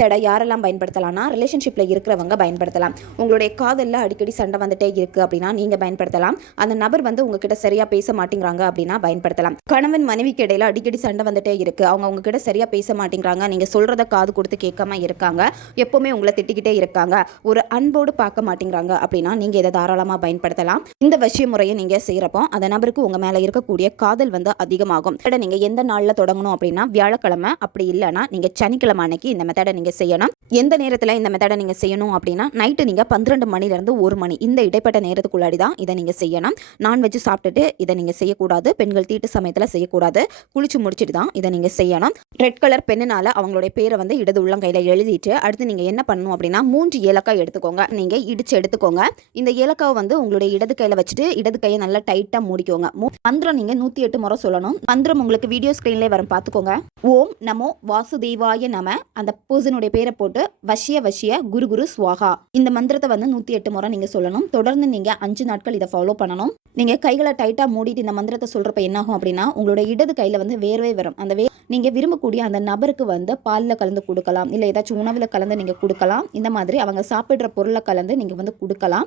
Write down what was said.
மெத்தடை யாரெல்லாம் பயன்படுத்தலாம்னா ரிலேஷன்ஷிப்பில் இருக்கிறவங்க பயன்படுத்தலாம். உங்களுடைய காதலில் அடிக்கடி சண்டை வந்துட்டே இருக்குது அப்படின்னா நீங்கள் பயன்படுத்தலாம். அந்த நபர் வந்து உங்ககிட்ட சரியாக பேச மாட்டேங்கிறாங்க அப்படின்னா பயன்படுத்தலாம். கணவன் மனைவிக்கு இடையில அடிக்கடி சண்டை வந்துட்டே இருக்குது, அவங்க உங்ககிட்ட சரியாக பேச மாட்டேங்கிறாங்க, நீங்கள் சொல்கிறத காது கொடுத்து கேட்காம இருக்காங்க, எப்போவுமே உங்களை திட்டிக்கிட்டே இருக்காங்க, ஒரு அன்போடு பார்க்க மாட்டேங்கிறாங்க அப்படின்னா நீங்கள் இதை தாராளமாக பயன்படுத்தலாம். இந்த வசிய முறையை நீங்கள் செய்கிறப்போ அந்த நபருக்கு உங்கள் மேலே இருக்கக்கூடிய காதல் வந்து அதிகமாகும். நீங்கள் எந்த நாளில் தொடங்கணும் அப்படின்னா வியாழக்கிழமை, அப்படி இல்லைனா நீங்கள் சனிக்கிழமை அன்னைக்கு இந்த மெத்தடை நீங்கள் செய்யணும். எந்த நேரத்தில் இந்த மெத்தடை நீங்கள் செய்யணும் அப்படின்னா நைட்டு நீங்கள் 12 மணிலேருந்து 1 மணி இந்த இடைப்பட்ட நேரத்துக்குள்ளாடி தான் இதை நீங்கள் செய்யணும். நான்வெஜ் சாப்பிட்டுட்டு இதை நீங்கள் செய்யக்கூடாது. பெண்கள் தீட்டு சமயத்தில் செய்யக்கூடாது. குளிச்சு முடிச்சுட்டு தான் இதை நீங்கள் செய்யணும். ரெட் கலர் பெண்ணுனால அவங்களுடைய பேரை வந்து இடது உள்ளங்கையில் எழுதிட்டு அடுத்து நீங்கள் என்ன பண்ணணும் அப்படின்னா 3 ஏலக்காய் எடுத்துக்கோங்க. நீங்கள் இடிச்சு எடுத்துக்கோங்க. இந்த ஏலக்காவை வந்து உங்களுடைய இடது கையில் வச்சுட்டு இடது கையை நல்லா டைட்டாக மூடிக்கோங்க. மந்திரம் நீங்கள் 108 முறை சொல்லணும். மந்திரம் உங்களுக்கு வீடியோ ஸ்க்ரீன்லேயே வரும், பார்த்துக்கோங்க. ஓம் நமோ வாசுதேவாய நம. அந்த பர்சனுடைய பேரை போட்டு வசிய வசிய குரு குரு ஸ்வாகா இந்த மந்திரத்தை வந்து 108 முறை நீங்க சொல்லணும். தொடர்ந்து நீங்க 5 நாட்கள் இதை ஃபாலோ பண்ணணும். நீங்க கைகளை டைட்டா மூடிட்டு இந்த மந்திரத்தை சொல்றப்ப என்ன ஆகும் அப்படின்னா உங்களோட இடது கையில வந்து வேர்வை வரும். அந்த நீங்க விரும்பக்கூடிய அந்த நபருக்கு வந்து பாலில் கலந்து கொடுக்கலாம், இல்லை ஏதாச்சும் உணவுல கலந்து நீங்க கொடுக்கலாம். இந்த மாதிரி அவங்க சாப்பிடுற பொருளை கலந்து நீங்க வந்து கொடுக்கலாம்.